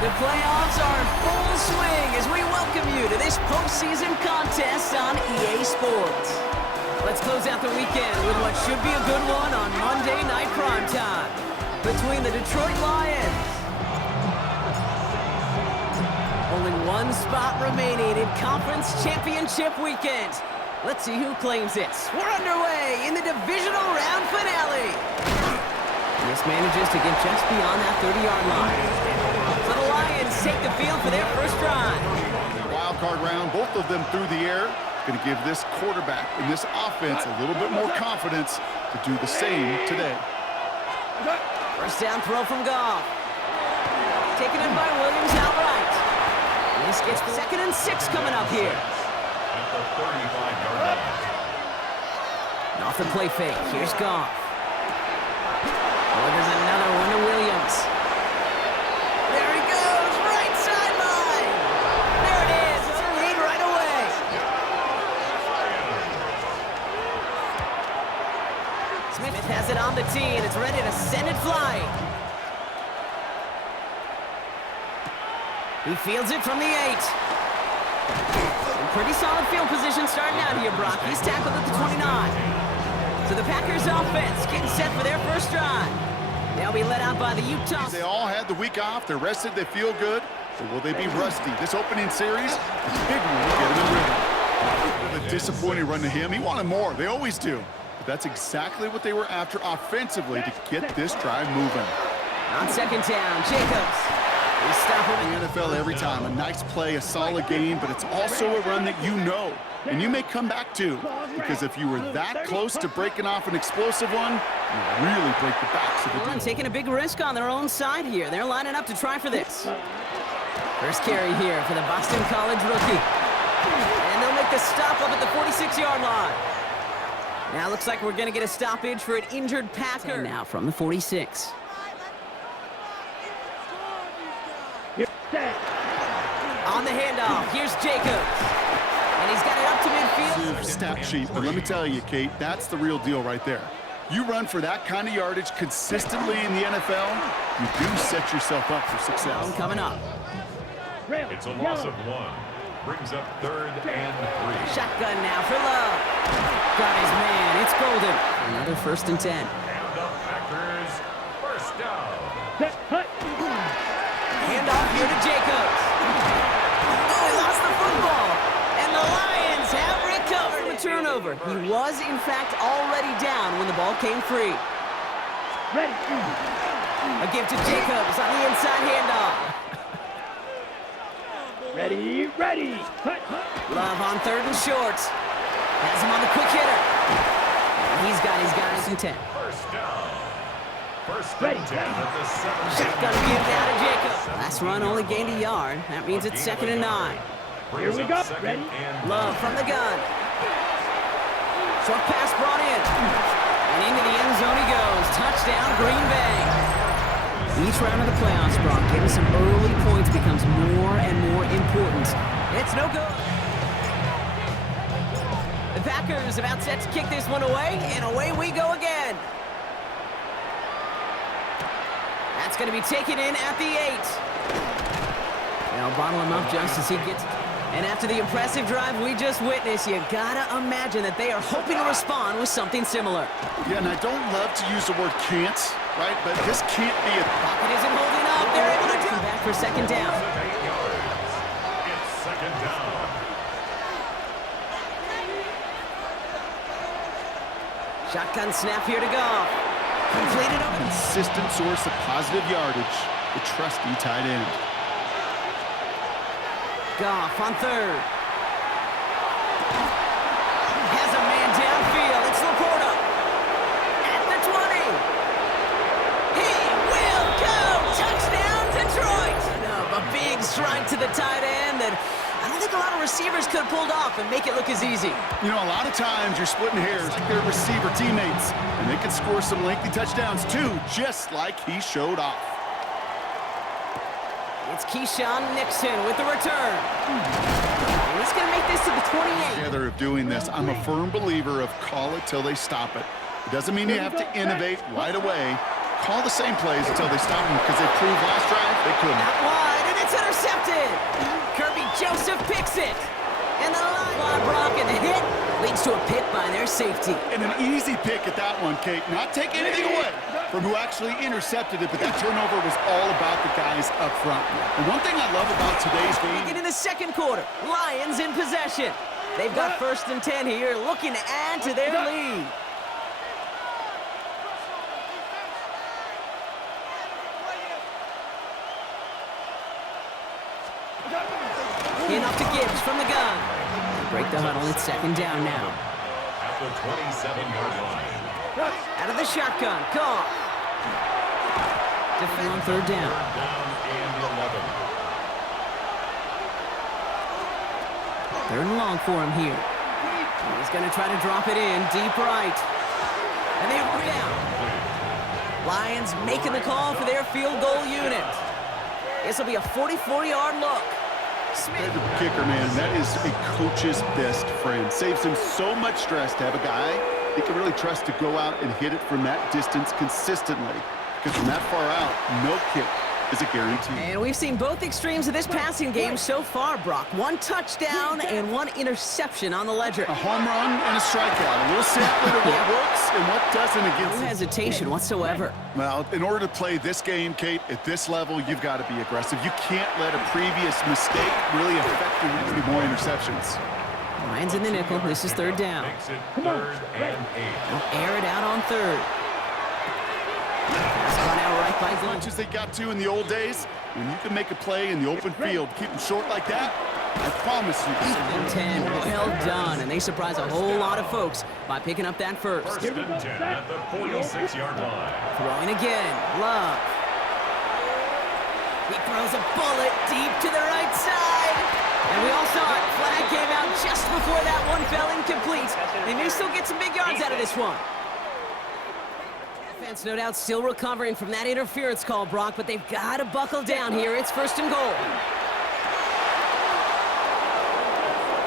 The playoffs are in full swing as we welcome you to this postseason contest on EA Sports. Let's close out the weekend with what should be a good one on Monday Night Primetime between the Detroit Lions. Only one spot remaining in Conference Championship weekend. Let's see who claims it. We're underway in the Divisional Round Finale. This manages to get just beyond that 30-yard line. So the Lions take the field for their first drive. Wild card round, both of them through the air. Going to give this quarterback and this offense a little bit more confidence to do the same today. First down throw from Goff. Taken in by Williams outright. This gets 2nd and 6 coming up here. At the 35-yard line. And off the play fake, here's Goff. Oh, there's another one to Williams. There he goes, right sideline. There it is, it's a lead right away. Smith has it on the tee, and it's ready to send it flying. He fields it from the 8. Pretty solid field position starting out here, Brock. He's tackled at the 29. So the Packers offense getting set for their first drive. They'll be led out by the Utah. They all had the week off. They're rested. They feel good. But will they be rusty? This opening series, a big one to get them in rhythm. The disappointing run to him. He wanted more. They always do. But that's exactly what they were after offensively to get this drive moving. On second down, Jacobs. They stop him in the NFL every time. A nice play, a solid game, but it's also a run that you know and you may come back to, because if you were that close to breaking off an explosive one, you really break the backs of the team. Taking a big risk on their own side here. They're lining up to try for this. First carry here for the Boston College rookie. And they'll make the stop up at the 46-yard line. Now looks like we're going to get a stoppage for an injured Packer. And now from the 46. On the handoff, here's Jacobs. And he's got it up to midfield. Stat sheet, but let me tell you, Kate, that's the real deal right there. You run for that kind of yardage consistently in the NFL, you do set yourself up for success. Coming up. It's a loss of 1. Brings up 3rd and 3. Shotgun now for Love. Got his man. It's Golden. Another 1st and 10. And the Packers, first down. Handoff here to Jacobs. Oh, he lost the football. And the Lions have recovered the turnover. He was, in fact, already down when the ball came free. Ready. A give to Jacobs on the inside handoff. Ready. Love on 3rd and short. Has him on the quick hitter. He's got his guys in 10. First down. First and 10 at the 7. Shotgun give down to Jacobs. Last run only gained a yard. That means it's 2nd and 9. Here we go. Ready? Love from the gun. Short pass brought in. And into the end zone he goes. Touchdown, Green Bay. Each round of the playoffs, Brock, getting some early points becomes more and more important. It's no good. The Packers about set to kick this one away, and away we go again. That's going to be taken in at the 8. Now bottle him up just as he gets... And after the impressive drive we just witnessed, you gotta imagine that they are hoping to respond with something similar. Yeah, and I don't love to use the word can't, right? But this can't be a... Pocket isn't holding up. They're able to do back for 2nd down. 8 yards. It's 2nd down. Shotgun snap here to Goff. Completed over. Consistent source of positive yardage, the trusty tight end. Goff on 3rd. Has a man downfield. It's Laporta. At the 20. He will go. Touchdown, Detroit. A big strike to the tight end that I don't think a lot of receivers could have pulled off and make it look as easy. You know, a lot of times you're splitting hairs with their receiver teammates, and they can score some lengthy touchdowns too, just like he showed off. It's Keyshawn Nixon with the return. And he's going to make this to the 28. Together of doing this, I'm a firm believer of call it till they stop it. It doesn't mean you have to innovate right away. Call the same plays until they stop them, because they proved last drive they couldn't. Out wide, and It's intercepted. Kirby Joseph picks it. And the line block and the hit leads to a pick by their safety. And an easy pick at that one, Kate. Not taking anything away from who actually intercepted it, but that turnover was all about the guys up front. And one thing I love about today's game... In the second quarter, Lions in possession. They've got 1st and 10 here, looking to add to their lead. In off to Gibbs from the gun. Break the huddle. It's 2nd down now. At the 27-yard line. Out of the shotgun. Goff. Defend on 3rd down. Down and 11. 3rd and long for him here. He's going to try to drop it in deep right. And they down. Lions making the call for their field goal unit. This will be a 44-yard look. Smith. The kicker, man, that is a coach's best friend. Saves him so much stress to have a guy he can really trust to go out and hit it from that distance consistently. Because from that far out, no kick is a guarantee. And we've seen both extremes of this passing game so far, Brock. 1 touchdown and 1 interception on the ledger. A home run and a strikeout. A little sample of what works and what doesn't against No hesitation whatsoever. Well, in order to play this game, Kate, at this level, you've got to be aggressive. You can't let a previous mistake really affect you with more interceptions. Lions in the nickel. This is 3rd down. Makes it 3rd and 8. They'll air it out on 3rd. Spun out right by As much as they got to in the old days, when you can make a play in the open field, keep them short like that, I promise you. 10, well done, and they surprise a whole lot of folks by picking up that 1st. 1st and 10 at the 46-yard line. Throwing again, Love. He throws a bullet deep to the right side. And we all saw it. Flag came out just before that one fell incomplete. They may still get some big yards out of this one. Defense, no doubt, still recovering from that interference call, Brock, but they've got to buckle down here. It's 1st and goal.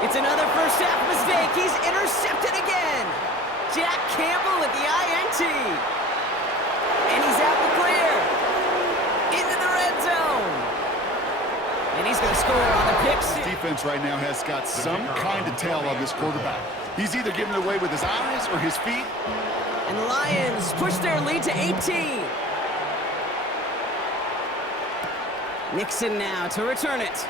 It's another first half mistake. He's intercepted again. Jack Campbell with the INT. And he's out the clear. Into the red zone. And he's going to score on the pick six. Defense right now has got some kind of tail on this quarterback. He's either giving it away with his eyes or his feet. And the Lions push their lead to 18. Nixon now to return it.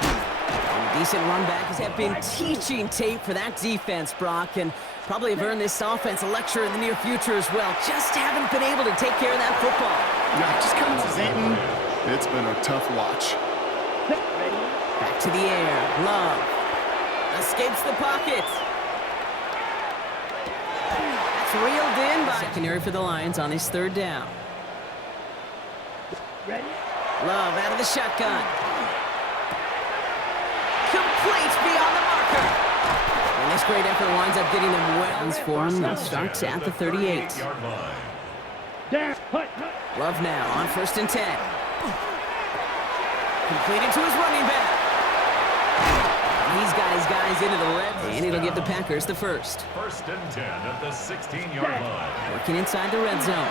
And a decent run back has been teaching tape for that defense, Brock, and probably have earned this offense a lecture in the near future as well. Just haven't been able to take care of that football. Yeah, just kind of eaten. It's been a tough watch. Back to the air. Love escapes the pocket. That's reeled in by secondary for the Lions on his 3rd down. Ready? Love out of the shotgun. Complete beyond the marker. And this great effort winds up getting them well for him. That starts at the 38. Down. Hut. Love now on 1st and 10. Completed to his running back. He's got his guys into the red, and it'll give the Packers the 1st. 1st and 10 at the 16-yard line. Working inside the red zone.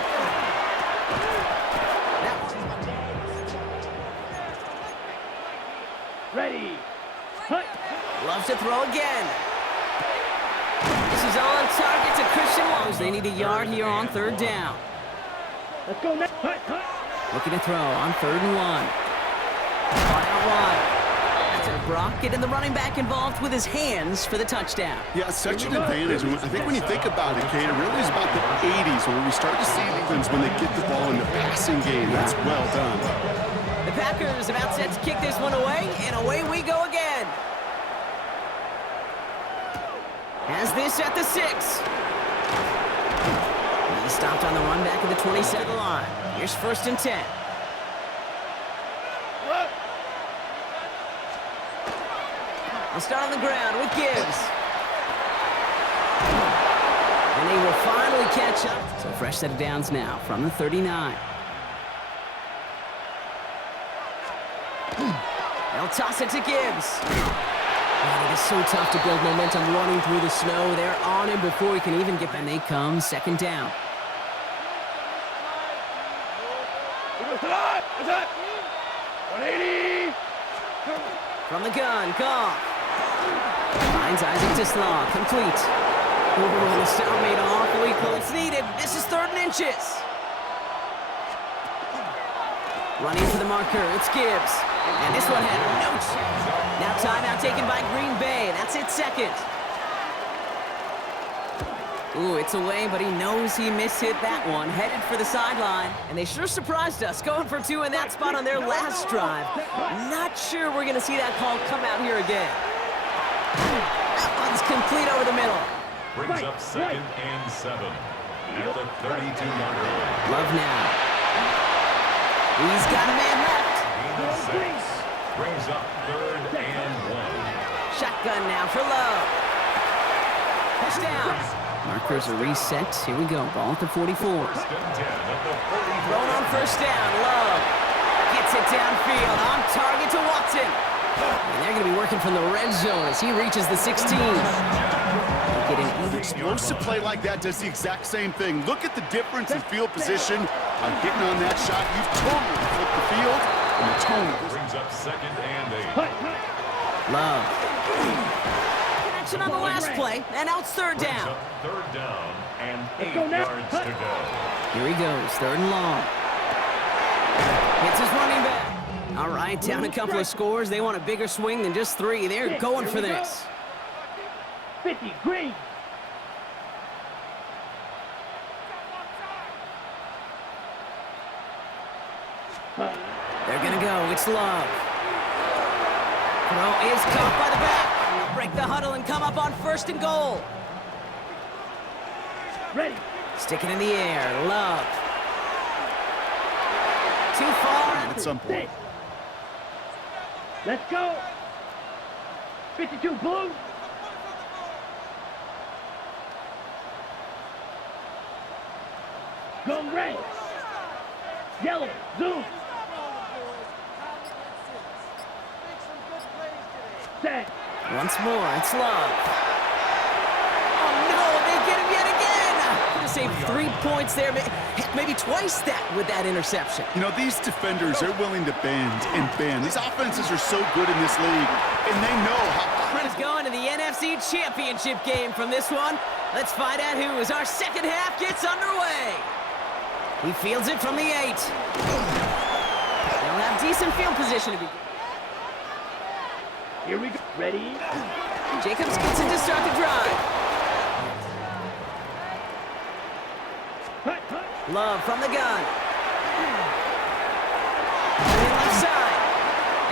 Ready. Hut. Loves to throw again. This is on target to Christian Long. They need a yard here on 3rd down. Let's go next. Hut. Looking to throw on 3rd and 1. Far out wide. That's a Brock getting the running back involved with his hands for the touchdown. Yeah, such an advantage. I think when you think about it, Kate, it really is about the 80s where we start to see defense when they get the ball in the passing game. That's well done. The Packers about set to kick this one away, and away we go again. Has this at the 6. He stopped on the run back of the 27 line. Here's 1st and 10. They'll start on the ground with Gibbs. And they will finally catch up. So a fresh set of downs now from the 39. They'll toss it to Gibbs. Man, it is so tough to build momentum running through the snow. They're on him before he can even get, and they come 2nd down. 180. From the gun, Goff. Finds Isaac to Slaw, complete. Ooh, and the stop made awfully close. It's needed. This is 3rd and inches. Running for the marker, it's Gibbs. And this one had no chance. Now timeout taken by Green Bay. That's its 2nd. Ooh, it's away, but he knows he mishit that one. Headed for the sideline. And they sure surprised us, going for 2 in that spot on their last drive. Not sure we're going to see that call come out here again. That one's complete over the middle. Brings up 2nd and 7 at the 32-yard line. Love now. He's got a man left. Gain of 6. Brings up 3rd and 1. Shotgun now for Love. Touchdown. Markers are reset. Here we go. Ball at the 44. 1st and 10 at the 44. Thrown on 1st down. Love gets it downfield. On target to Watson. And they're going to be working from the red zone as he reaches the 16. An explosive play like that does the exact same thing. Look at the difference in field position. I'm getting on that shot. You've totally flipped the field. And the tone brings up 2nd and 8. Love. Connection on the last play, and now it's 3rd Brings down. up 3rd down and 8 yards to go. Here he goes, 3rd and long. Hits his running back. All right, down a couple of scores. They want a bigger swing than just 3. They're going for this. 50, Green. They're going to go. It's Love. Throw is caught by the back. Break the huddle and come up on 1st and goal. Ready. Stick it in the air. Love. Too far. at some point. Let's go. 52 blue. Go red. Yellow. Zoom. Set. Once more, it's Love. Oh no, they get him yet again! Could have saved 3 points there, maybe twice that with that interception. You know, these defenders, they're willing to bend and bend. These offenses are so good in this league, and they know how Let's go into the NFC Championship Game from this one. Let's find out who as our second half gets underway. He fields it from the 8. They'll have decent field position to begin. Here we go. Ready? Jacobs gets it to start the drive. Hut, hut. Love from the gun. Left side.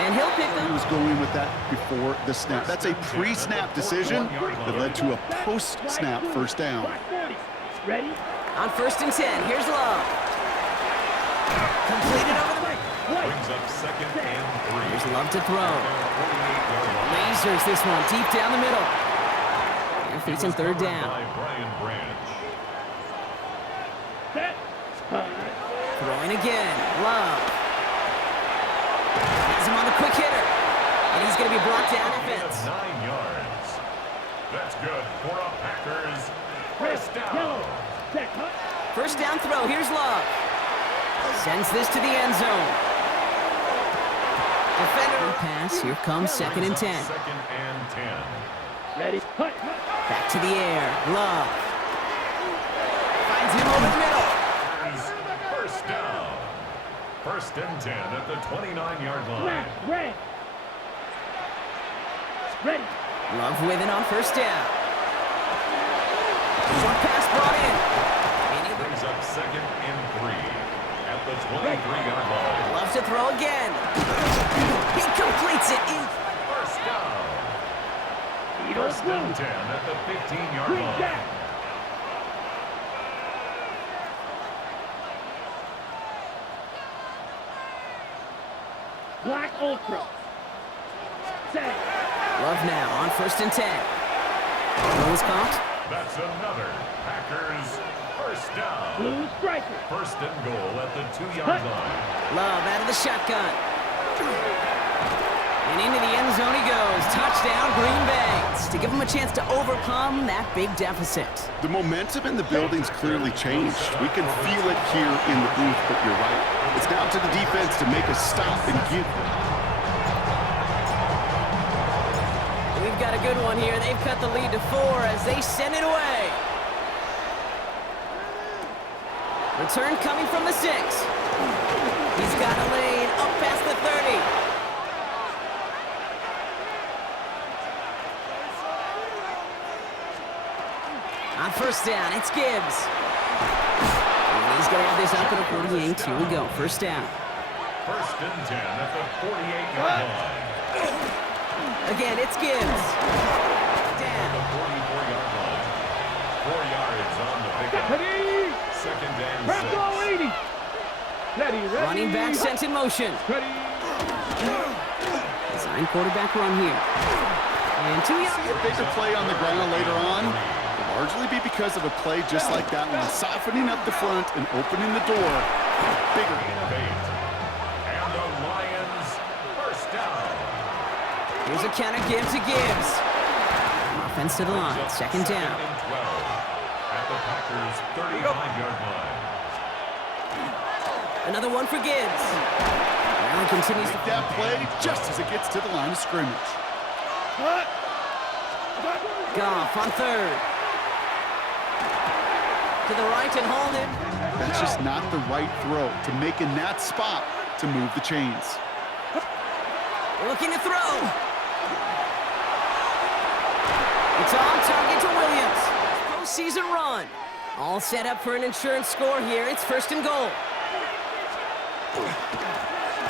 And he'll pick he them. was going with that before the snap. That's a pre-snap decision that led to a post-snap first down. Black 40. Ready? On 1st and 10, here's Love. Completed over the break. Brings up 2nd and 3. Here's Love to throw. 48-yard line. Lasers this one deep down the middle. And facing 3rd down. By Brian Branch. Set. Hut. Throwing again. Love. Has him on the quick hitter. And he's going to be brought down defense. 9 yards. That's good for a Packers first down. Yellow. Set. Hut. 1st down throw. Here's Love. Sends this to the end zone. Defender pass. Here comes 2nd and 10. 2nd and 10. Ready? Hut. Back to the air. Love. Finds him over the middle. Is first down. 1st and 10 at the 29-yard line. Black. Red. Ready? Love with it on 1st down. Short pass brought in. And he Brings up 2nd and 3 at the 23-yard line. loves to throw again. He completes it. First down. Eagles 1st blue. and 10 at the 15-yard Green line. Jack. Black Ultra. Set. Love now on 1st and 10. Ball's caught. That's another Packers first down. Blue Striker. 1st and goal at the 2-yard line. Love out of the shotgun. And into the end zone he goes. Touchdown, Green Bay. To give him a chance to overcome that big deficit. The momentum in the building's clearly changed. We can feel it here in the booth, but you're right. It's down to the defense to make a stop and give. We've got a good one here. They've cut the lead to 4 as they send it away. Return coming from the 6. He's got a lane up past the 30. On first down, it's Gibbs. And he's going to have this up at a 48. Here we go, first down. First and 10 at the 48-yard line. Again, it's Gibbs. Down. The 44-yard line. 4 yards on the pickup. Ready. Second and Press 6. all 80. Ready. Running back sent in motion. Ready. Design quarterback run here. And 2 yards. A bigger play on the ground later on will largely be because of a play just like that one, softening up the front and opening the door. Bigger. Innovate. And the Lions first down. Here's a counter give to Gibbs. Offense to the line, second down. Second and 12 at the Packers' 39-yard line. Another one for Gibbs. Allen continues to Make that play just as it gets to the line of scrimmage. Goff on third. To the right and hold him. That's just not the right throw to make in that spot to move the chains. Looking to throw. It's on target to Williams. Postseason run. All set up for an insurance score here. It's first and goal.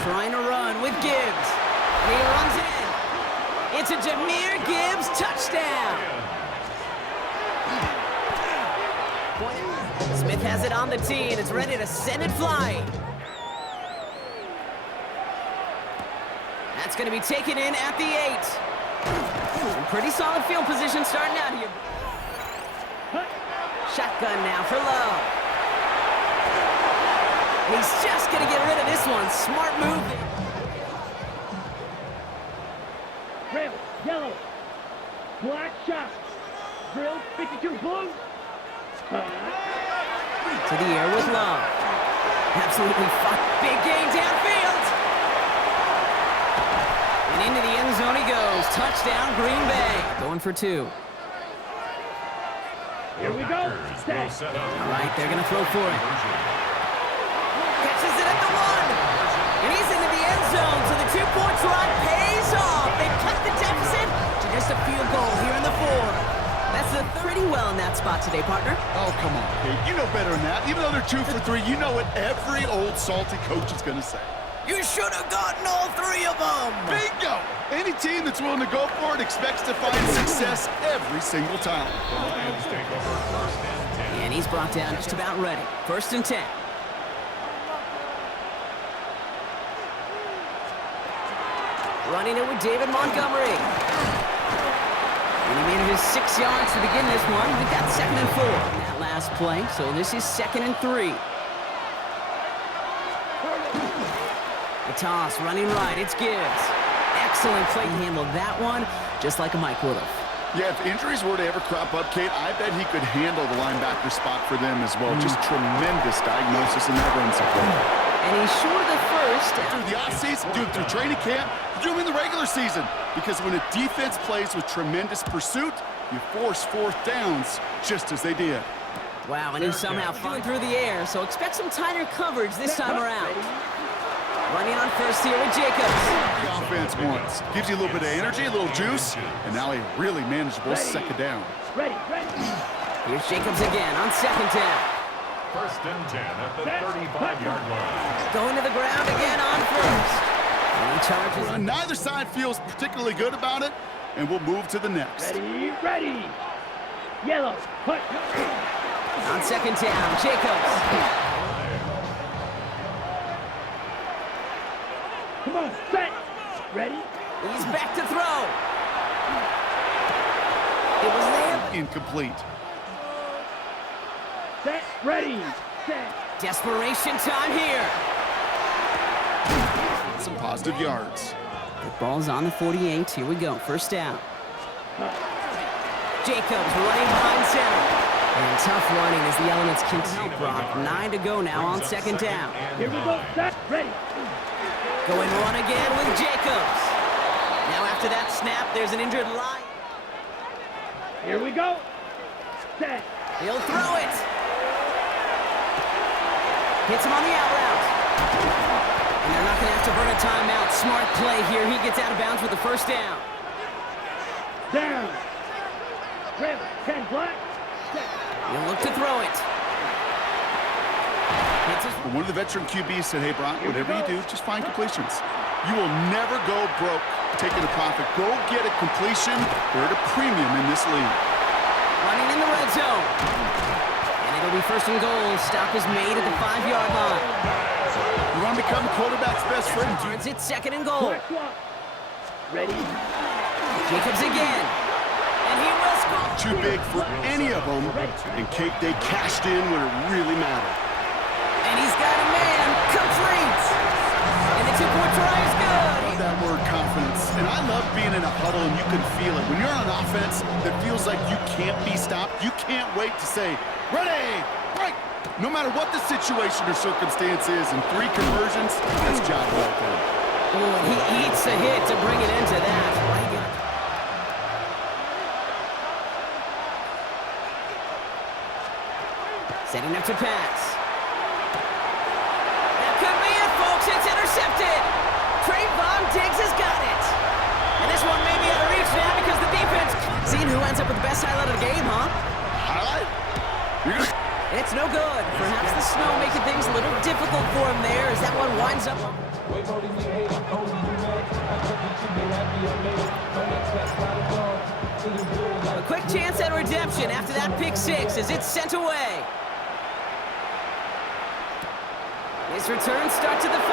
Trying to run with Gibbs. He runs in. It's a Jahmyr Gibbs touchdown. Smith has it on the tee, and it's ready to send it flying. That's going to be taken in at the 8. Pretty solid field position starting out here. Shotgun now for Lowe. And he's just going to get rid of this one. Smart move. Red, yellow, black shot. Drill, 52 blue. To the air with Lowe. Absolutely big gain downfield. And into the end zone he goes. Touchdown, Green Bay. Going for 2. Here we go. Will set up. All right, they're going to throw for it. Catches it at the 1. And he's into the end zone, so the 2-point try pays off. They cut the deficit to just a field goal here in the 4. That's pretty well in that spot today, partner. Oh, come on, Kate. You know better than that. Even though they're 2 for 3, you know what every old salty coach is going to say. You should have gotten all 3 of them. Bingo! Any team that's willing to go for it expects to find success every single time. The Lions take over first and 10. And he's brought down just about ready. First and 10. Running it with David Montgomery. And he made it his 6 yards to begin this one. We've got second and 4 in that last play, so this is second and 3. The toss, running right, it's Gibbs. Excellent play. He handled that one just like a Mike would have. Yeah, if injuries were to ever crop up, Kate, I bet he could handle the linebacker spot for them as well. Just tremendous diagnosis in that run support. And he's short of the first. Through the offseason, through training camp, do them in the regular season. Because when a defense plays with tremendous pursuit, you force 4th downs just as they did. Wow, and he's somehow flying through the air, so expect some tighter coverage this time around. Running on first here with Jacobs. The offense wants. Gives you a little bit of energy, a little juice, and now a really manageable second down. Ready. Here's Jacobs again on second down. First and 10 at the 35-yard line. Going to the ground again on first. And he charges. Neither side feels particularly good about it, and we'll move to the next. Ready. Yellow, hut. On second down, Jacobs. Come on, set. Ready. He's back to throw. It was there. Incomplete. Set. Ready. Set. Desperation time here. Some positive yards. The ball's on the 48. Here we go. First down. Jacobs running behind center. And tough running as the elements continue. Brock, 9 to go now on second down. Here we go. Set. Ready. Going run again with Jacobs. Now after that snap, there's an injured line. Here we go. Set. He'll throw it. Hits him on the out route. And they're not going to have to burn a timeout. Smart play here. He gets out of bounds with the first down. Down. Trailer. 10 black. Set. He'll look to throw it. Hits his... One of the veteran QBs said, hey, Brock, whatever you do, just find completions. You will never go broke taking a profit. Go get a completion. They're at a premium in this league. Running in the red zone. And it'll be first and goal. Stop is made at the 5-yard line. You want to become the quarterback's best friend. Turns it second and goal. Quick swap. Ready. Jacobs again. And he will score. Too big for any of them. And Kate, they cashed in when it really mattered. And he's got a man. Complete. And the 2-point try is good. That word confidence. And I love being in a huddle and you can feel it. When you're on offense, that feels like you can't be stopped. You can't wait to say, ready, break. No matter what the situation or circumstance is, and 3 conversions, that's job well done. Oh, he eats a hit to bring it into that. My God. Setting up to pass. That could be it, folks. It's intercepted. Trayvon Diggs has got it. And this one may be out of reach now because the defense... Seeing who ends up with the best highlight of the game, huh? Highlight? It's no good. Perhaps the snow making things a little difficult for him there as that one winds up. A quick chance at redemption after that pick 6 as it's sent away. His return starts at the 5.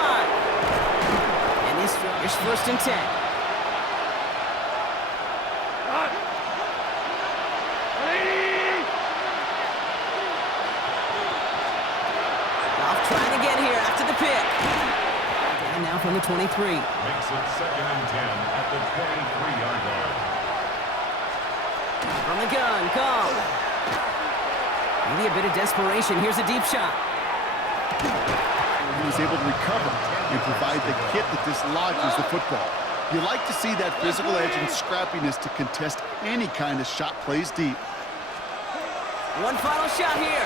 And this is first and 10. Goff trying to get here after the pick. And now from the 23. Makes it second and 10 at the 23-yard line. From the gun, Goff. Maybe a bit of desperation. Here's a deep shot. He was able to recover and provide the hit that dislodges the football. You like to see that physical edge and scrappiness to contest any kind of shot plays deep. One final shot here.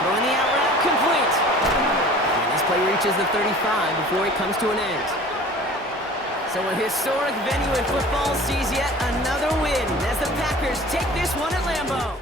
Throwing the out route, complete. And this play reaches the 35 before it comes to an end. So a historic venue in football sees yet another win as the Packers take this one at Lambeau.